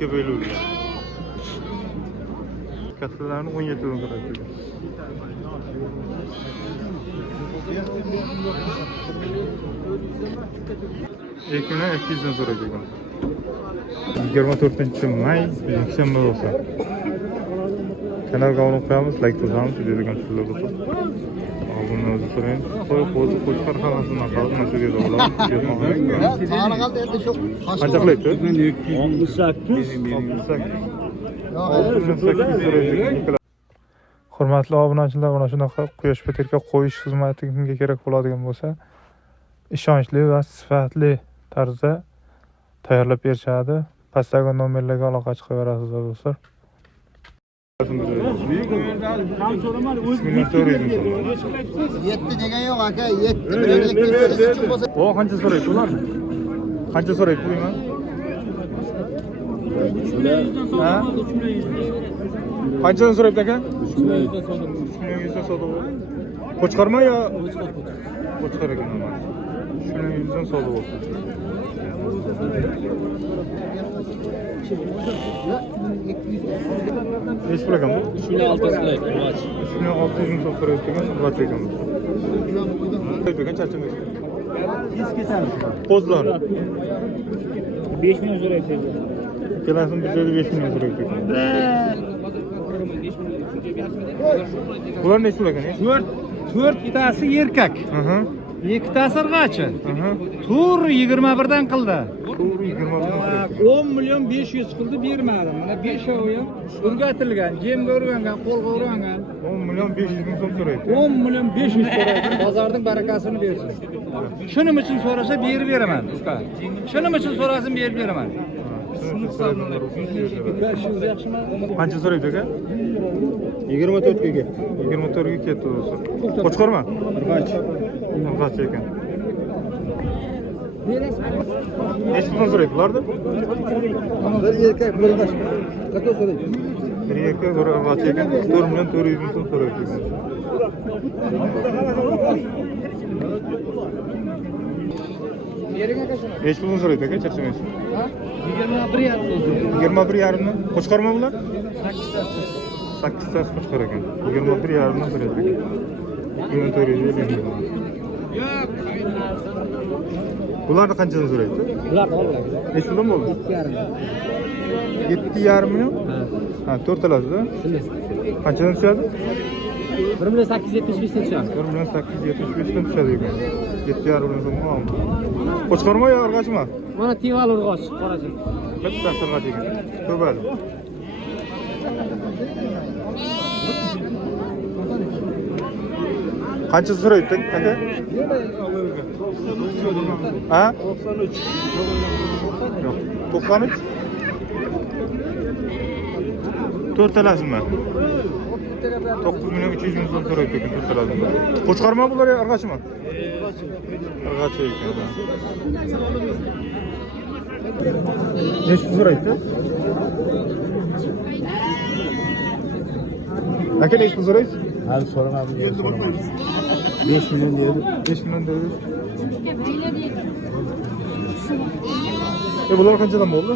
ikki bölünüyor. Kattalarni 17 dan so'raydi. Ekini 200 dan so'raydi. 24-may yakshanba bo'lsa. Kanalga obuna qo'yamiz, like qilamiz, videoga qilib o'tib. Obuna o'zi so'rang. Qo'shqar xonasini qilib, mana shu yerda bo'lamiz. Qanaqa endi shu qancha qilyapti? 68. Hurmatli obunachilar, mana shunaqa quyosh peterka qo'yish xizmati kimga kerak bo'ladigan bo'lsa, ishonchli va sifatli tarzda tayyorlab berishadi. Pastdagi nomerlarga aloqa chiqaverasiz do'stlar. 7 degan yo'q aka, 7 bilan 200 uchun bo'lsa. O qancha so'raydi ularni? Qancha so'raydi deyman? Ha? Qanchadan so'raydi aka? 300 so'raydi. Qo'chqarma yo? Qo'chqar ekan mana. 300 so'raydi bo'lsa. Neç pul ekan bu? 3600 so'm so'raydi ekan, vat ekan. Ekan charchamaysiz. Biz ketamiz. Qo'zlar 5 ming so'raydi. ikkalasini birga 5 ming so'raydi ekan. Bular neç pul ekan? 4 bitasi erkak. Ikkitasi irg'achi. Tur 21 dan qildi. 10 million 500 qildi, bermadi. Mana 5 ham o'rgatilgan, jemga o'rgangan, qo'lga o'rgangan. 10 million 500 ming so'm so'raydi. 10 million 500 so'raydi. Bozorning barakasini bersin. Shuning uchun so'rasa berib beraman, uka. Shuning uchun so'rasin, berib beraman. Qancha so'raydi aka? 24 ga. 24 ga ketdi do'stlar. Qo'chqarma? Irg'ach. Irg'ach ekan. Neç pul so'raydi bularni? Bir erkak, bir irg'ach. Qancha so'raydi? Bir erkak, bir irg'ach ekan. 4 million 400 ming so'm so'raydi ekan. Neç pul so'raydi aka? Charchamaysiz. 21,5 dan. Qo'chqarma bular? 8 tas qo'chqar ekan. 21,5 dan so'raydi ekan. 2400 ming. Bularni qanchadan so'raydi? Bularni olgan. Neç puldan bo'ldi? 7,5 million? Ha, to'rtalasida. Qanchadan tushadi? 1 million 875 dan tushadi. 1 million 875 dan tushadi ekan. 7,5 million so'm oldi. Qo'chqarma yo irg'achmi? Mana Tival urg'och, qorachi. Bitta irg'ach ekan. Ko'padi. Qancha so'raydi aka? Ha? 93. Yo'q, 93. To'rtalasizmi? 9 million 300 ming so'm so'raydi ekan to'rtalasizmi? Qo'chqarma bular yo irg'achmi? Irg'ach ekan. Neç pul so'raydi? Aka neç pul so'raysiz? Hali so'ramadim, yer so'ramadim. 5 million dedi. 5 million dedi. Bular qanchadan bo'ldi?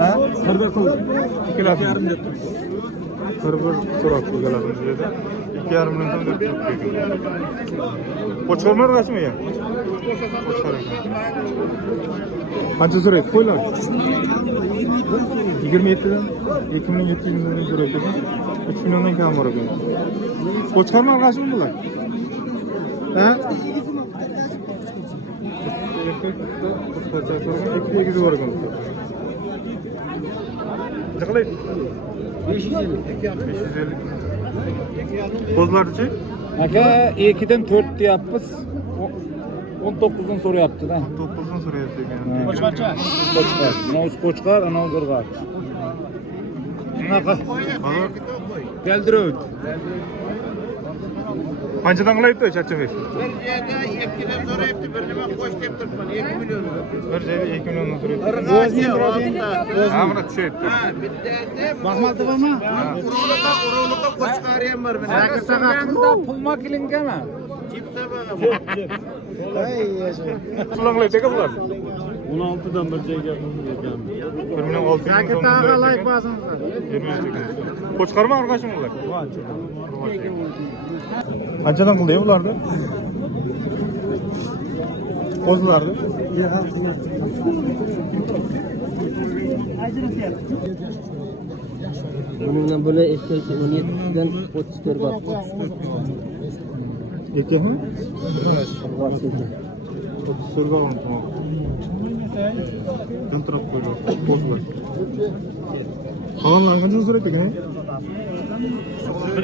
Ha? 1 qildi. 2,5 deb. 1 so'rab qo'yganlar dedi. 2,5 million so'm deb. Qo'chqarma irg'achmi ya? Qo'chqar ekan. Qancha so'raydi qo'ylar? 27 dan 2700 ming so'm so'raydi ekan. 3 milliondan kam bor ekan. Qo'chqarma irg'achmi bular? Ha? Egiz bor ekan. Qancha qilaydi? 550. Qo'zlarchi? Aka 2 dan 4 deyapmiz. 19 dan so'rayapti-da. 9 dan so'rayapti ekan. Qo'chqarcha. Qo'chqar. Mana o'zi qo'chqar, ana o'zi irg'ach. Bunaqa. Galdirovd. Qanchadan qilayapti charchamaysiz? Bir yerda 2 dan so'rayapti, bir nima qo'sh deb turibman, 2 million. Bir joyda 2 milliondan so'rayapti. Irg'achi oldi. Ha, buni tushyapti. Ha, bittasi Mahmatovmi? urug'liqqa qo'chqari ham bor mana. Sakirtag'imda pulma qilinganmi? Chipsa baga. Puldan qilayapti aka bular. 16 dan bir joyga qilib bergan. 1600 Zaki so'm tag'a so'rayapti like ekan. bosinglar. 23 ekan. Qo'chqarmi arg'ashmi ular? Qanchadan qildi ularni? Qo'zilarni? Bundan böyle eski 17'den 34 bak. Ekemi? Sırlar onu tamam. Ben taraf koyuyorum. Qo'zilar. Qolganlar qancha so'rayapti ekan? 1,5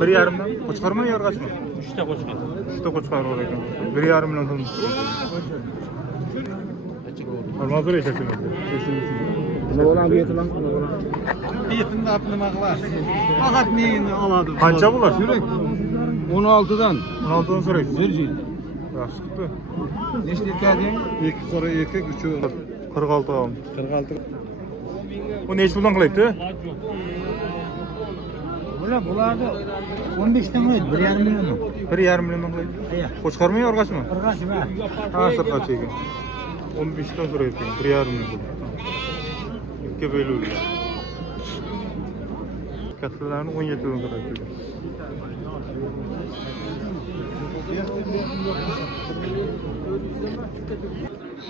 1,5dan. Qo'chqarmi yarg'achmi? 3 ta qo'shgan. 3 ta qo'chqar bor ekan. 1,5 million so'm. Normal so'rayapsiz. Nima bo'ladi bu yerdan? Yetimni olib nima qilasiz? Faqat meni oladi. Qancha bular? 16dan. 16dan so'raysiz. 1 yil. Yaxshi chiqdi. Nechta erkak? 2 qora erkak, 3 o'g'il. 46 oldim. 46. Bu necha puldan qilaydi? Bularni 15 dan qo'ydi, 1,5 million. 1,5 milliondan qilaydi. Qo'chqarmi yorg'achmi? Qirg'ashma. Ha, sirqachi ekan. 15 dan so'rayapti. 1,5 million. İki böyle oluyor. Katılarını 17 dan so'rayapti.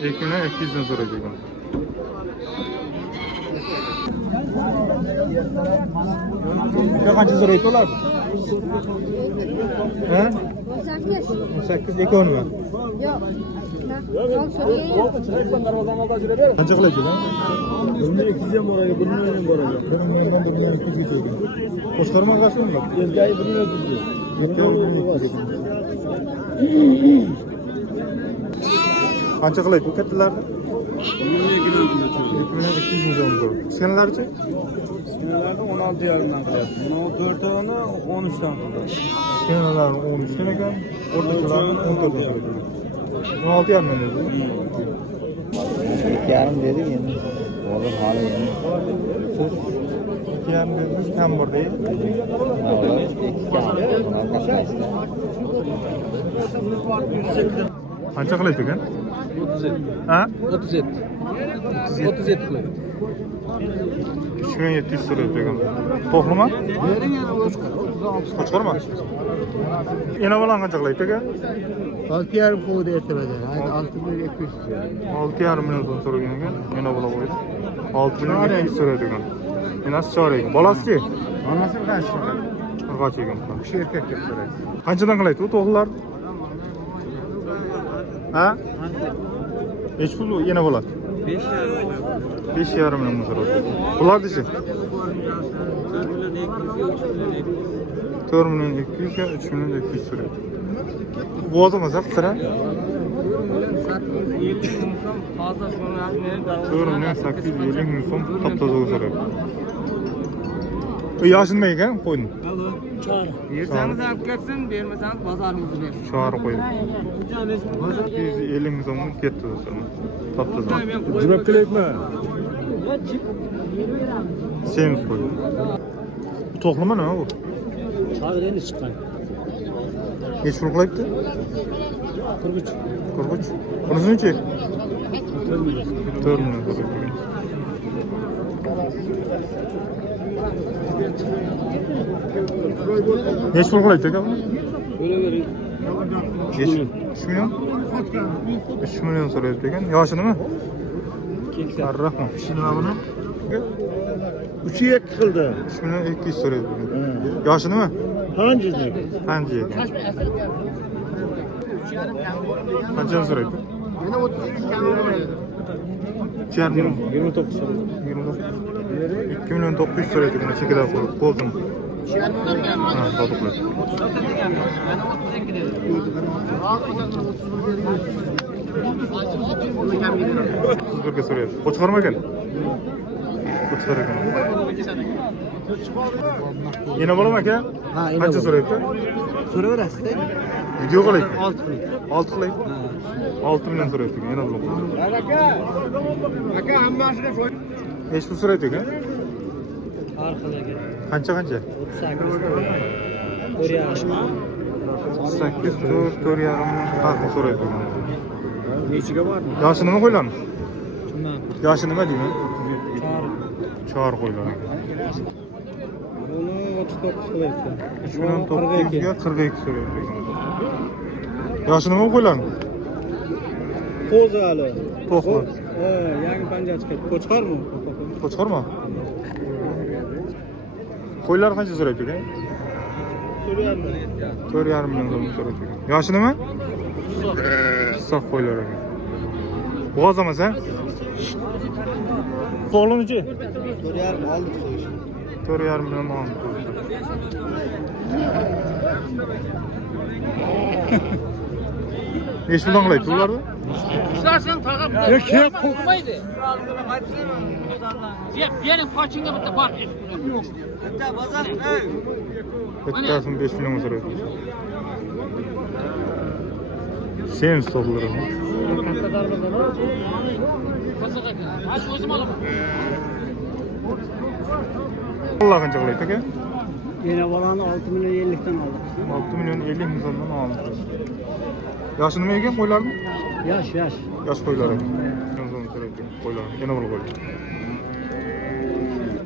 Ekini 200 dan so'rayapti ekan. Qancha so'rayapti ular? Ha? 18 ekoni mi? Yok. Çok soruyor. Qancha qilaydi lan? 200 ham bor ekan, 1 million ham bor ekan. 1 milliondan 1 million 200 ketadi. Qo'shqarma qasmi? Erkagi 1 million 200. Qancha qilaydi bu kattalarni? 2 million 200 million bor. Kichkinalarchi? Sinalarni 16,5 dan qilyapti. Mana 4 tani 13 dan qildi. Kichkinalarni 13 dan ekan, o'rtachalarni 14 dan qilyapti. 16,5 million. Yarım dedik endi. Olur hali endi. Siz 2,5 dediniz, kam bor değil. Olur 2 kam. Qancha qilaydi ekan? 37. Ha? 37. 37 qilaydi. 3700 so'rayapti ekan. To'g'rimi? Qo'chqarma. Yana bilan qancha qilaydi ekan? 6,5 qo'ydi ertalada. 6,200. 6,5 million so'm so'ragan ekan. Yana bilan qo'ydi. 6 million 200 so'raydi ekan. Enasi chorak. Bolasi-chi? Onasi qarshi. Qirg'och ekan. Shu erkak deb so'raydi. Qanchadan qilaydi u to'g'rilar? Ha? Hech pul yana bo'ladi. 5,5 million so'raydi. Bularni-chi? 4 million 200 ga 3 million 200 so'raydi. Bu o'zimizga qisra? 4 million 850 ming so'm top-toza so'raydi. Bu yoshi nima ekan qo'yni? Yersangiz olib ketsin, bermasangiz bozoringizni bersin. Sho'ri qo'ydi. 150 ming so'm ketdi do'stlar. Top-toza. Jibab qilyapmi? Semiz qo'ydi. Bu to'qlimi nima bu? Chog'ida chiqqan. Necha pul qilyapti? 43. 43. Bunisi-chi? 4 million so'raydi. Necha pul qilyapti aka bu? Bo'lavering. 3 million? 3 million so'rayapti ekan. Yoshi nima? Rahmat. Nima buni? 3,2 qildi. 3 million 200 so'rayapti ekan. Yoshi nima? Qancha? Qancha ekan? Qancha so'rayapti? Yana 33 kam bo'ladi. 2,5 million. 29 2 million 900 so'rayapti ekan. Chekida qo'zim. Ha, to'g'ri. 31 ga so'rayapti. Qo'chqarma ekan. Qo'chqar ekan. Yana bo'lamak aka? Ha, qancha so'rayapti? So'raverasiz-da. Video qilaylik. 6 qilib. 6 qilaylik. 6 million so'rayapti ekan. Yana bo'lamak. Aka hammasiga qo'y. Necha pul so'rayapti ekan? Har xil ekan. Qancha? 38. 4,5. 8 4,5 million farqi so'rayapti ekan. Nechiga bor? Yoshi nima qo'yiladi? Kimdan? Yoshi nima deyman? Şahar qo'ylar ekan. Buni 39 qilyapti. 39 ga 42 so'rayapti. Yoshi nima qo'ylar? Qo'zali. To'qli. Yangi panja chiqadi. Qo'chqarmi? Qo'chqarmi? Qo'ylar qancha so'rayapti ekan? 4,5 million so'm so'rayapti ekan. Yoshi nima? Soq qo'ylar ekan. Bo'g'oz emas a? Qo'linichi? 4,5 oldik so'yish. 4,5 million oldik. Neç puldan qilayapti ularni? İstersen takım. Yok. Olmaydı. Benim paçinga bitti fark et. Bitti bazar. Bittasini 5 million so'rayapti. Sen stokları. Hadi özüm alalım. Allah qancha qilayapti aka? Yine balani 6 milyon 50'den aldık. 6 million 50 mingdan oldik. Yoshi nima ekan qo'ylarni? Yaş. Yosh qo'ylar ekan. Qo'ylar. Yana bir qo'y.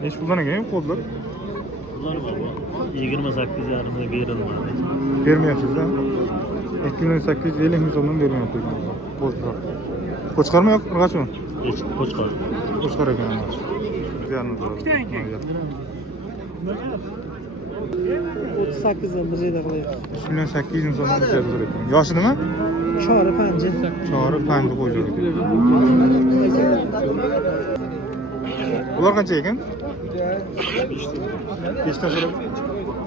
Neç puldan ekan qo'ylar? Bunlar baba 28 yarımda verilmedi. Bermayapsiz-da. 2 million 850 ming so'mdan bermayapti. Qo'ylar. Qo'chqarmi yo'q, urg'achmi? Hiç koçkar. Qo'chqar ekan. Ziyanni. 38'den bir şeyde kılıyor. 3 million 800 ming so'mdan beradi. Yoshi nima? Çağrı pence. Chori pandi qo'ylar ekan. Ular qancha ekan? 5 ta so'rab.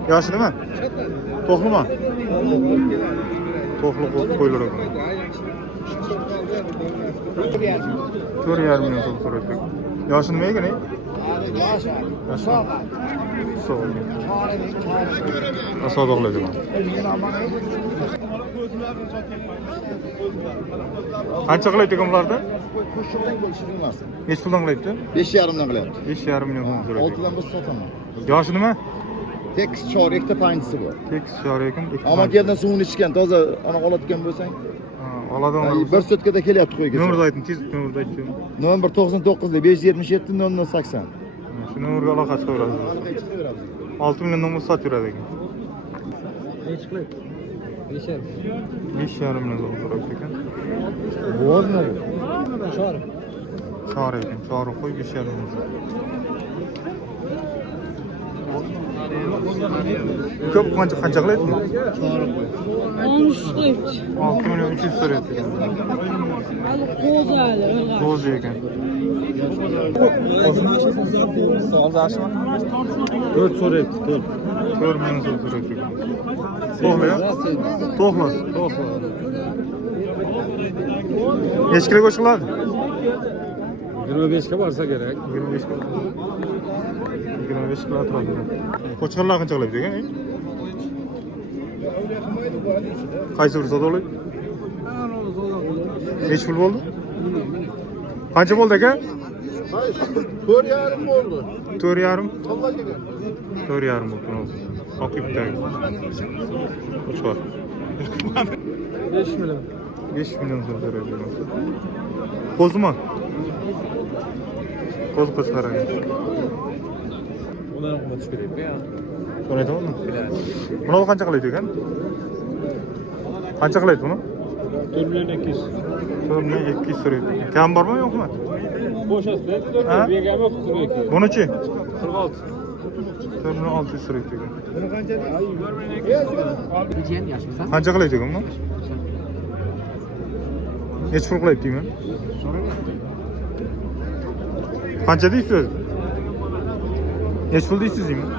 Yoshi nima? To'qlimi? To'qli qo'ylar ekan. 4,5 million so'm so'rayapti. Yoshi nima ekan? So'q. Asodoqlaydi bu. Qancha qilayapti ekan bularda? Neç puldan qilayapti? 5,5'dan qilyapti. 5,5 million so'm so'rayapti. 6'dan biz sotaman. Yoshi nima? Tekis chor ikkita panjisi bor. Tekis chori ekan. Ammo yerdan suvini ichgan, toza ana oladigan bo'lsang, Oladigan. bir sutkada kelyapti qo'yga. Nomerni ayting, tez nomerni ayting. Nomer 99 527 0080. Shu nomerga aloqa chiqaveradi. 6 million nomer sotib yuradi ekan. Neç kılıyor? 5'er. 5,5 million so'm so'rayapti ekan. Bo'zmi bu? Çağrı. Chori ekan. Chori qo'y 5,5 million so'm. Ko'p qancha qilayapti? 13 qilyapti. 6 million 300 so'rayapti ekan. Hali qo'zali. Qo'zi ekan. 4 so'rayapti, 4. 4 million so'm so'rayapti ekan. To'g'ri. To'g'ri. Necha kilo go'sht qiladi? 25 ga borsa kerak. 25 kilo. 25 kilo atrofida. Qo'chqarlar qancha qilyapti ekan? Qaysi bir sotib olaylik? Necha pul bo'ldi? Qancha bo'ldi aka? 4,5 bo'ldi. 4,5. Allah kerak. 4,5 bo'ldi. Oqibdagi. Qo'chqar. 5 milyon. 5 million so'm so'rayapti. Qo'zimi? Qo'z qo'chqar ekan. Bundan qimmat kerak ya. Shuni aytamanmi? Buni qancha qilaydi ekan? Qancha qilaydi buni? 4 milyon 200. 4 million 200 so'rayapti. Kam bormi yo'qmi? Bo'shasizda, Ha? begami 42. Bunichi? 46. 4 million 600 so'rayapti ekan. Buni qancha deysiz? Qancha qilaydi ekan buni? Necha pul qilayapti deyman? Qancha deysiz? Necha pul deysiz deyman?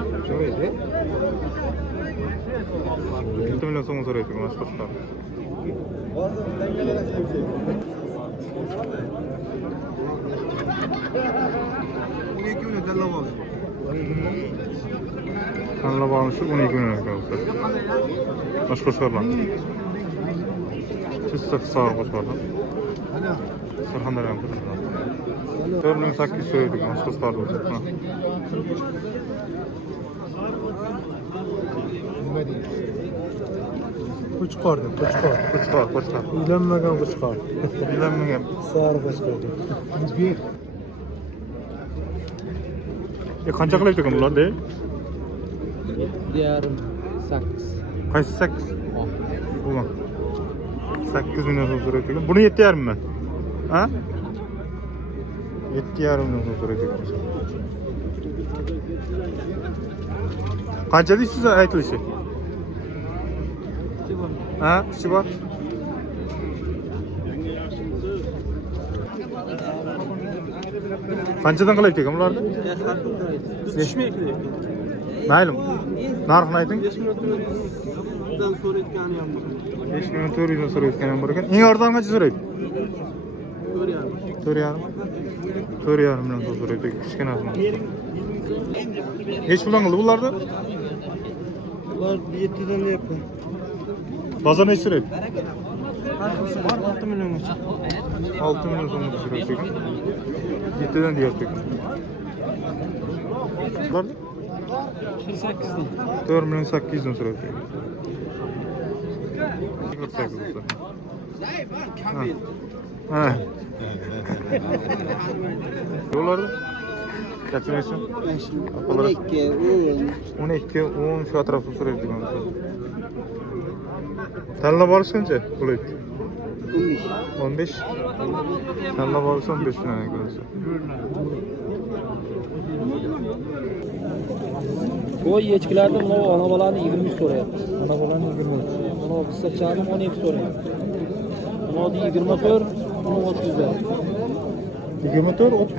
2 million so'm so'rayapti ekan mana shu qo'chqar. Tanlab olishib 12 million ekan. Mana shu qo'chqarlar. Chista qisqa qo'chqarlar. Surxondaryo qo'chqarlar. 4 million 800 so'raydi ekan mana shu qo'chqarlar. Qo'chqordi, qo'chqor. Qo'chqar. Uylanmagan qo'chqor. Bilinmagan. Sari qo'chqor. Qancha qilyapti ekan bular, de? 7,5 8. Qaysi 8? Bu. 8 million so'm so'rayapti ekan. Buni 7,5 mi? Ha? 7,5 million so'm so'rayapti ekan. Qancha deysiz aytilishi? Ha, ichi bor. Qanchadan qilyapti ekan bularni? Ma'lum. Narxini ayting. 5 million 400 dan so'rayotgan ham bor ekan. Eng arzon qancha so'raydi? 4,5. 4,5 million so'm so'raydi kichkinasini. Necha puldan qildi bularni? Ular 7 dan deyapti. Bozor necha so'raydi? 6 million. 6 million so'm so'raydi ekan. 7 dan deyapti ekan. Bular 8dan. 4 million 800 dan so'raydi ekan. 48 bo'lsa. Ha. Dolardı. Kaçın esin? 12, 12, 10 şu atrafı sürekli konuşuyor. Tanlab alışınca bulaydı. 15. Tanlab alışan 5 tane konuşuyor. O yechkilarda mana ona bolani 20 so'rayapti. Ona bolani 20. Mana bizga chalim 12 so'rayapti. Mana 24, 30 da. 24, 30.